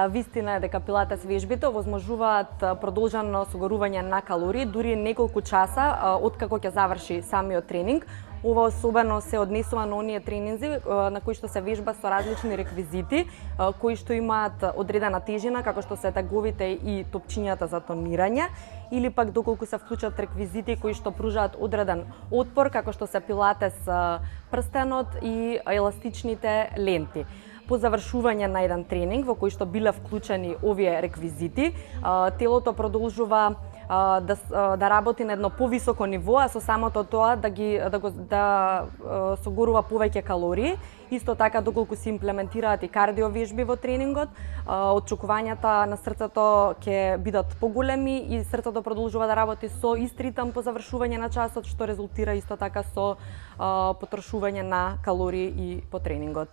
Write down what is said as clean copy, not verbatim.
Да, вистина е дека пилатес вежбите овозможуваат продолжено согорување на калории дури неколку часа откако ќе заврши самиот тренинг. Ова особено се однесува на оние тренинзи на кои што се вежба со различни реквизити, кои што имаат одредена тежина, како што се таговите и топчињата за тонирање, или пак доколку се вклучат реквизити кои што пружаат одреден отпор, како што се пилатес прстенот и еластичните ленти. По завршување на еден тренинг во кој што биле вклучени овие реквизити, телото продолжува да работи на едно повисоко ниво, а со самото тоа да согорува повеќе калории. Исто така, доколку се имплементираат и кардиовежби во тренингот, отчукувањата на срцето ќе бидат поголеми и срцето продолжува да работи со ист ритам по завршување на часот, што резултира исто така со потрошување на калории и по тренингот.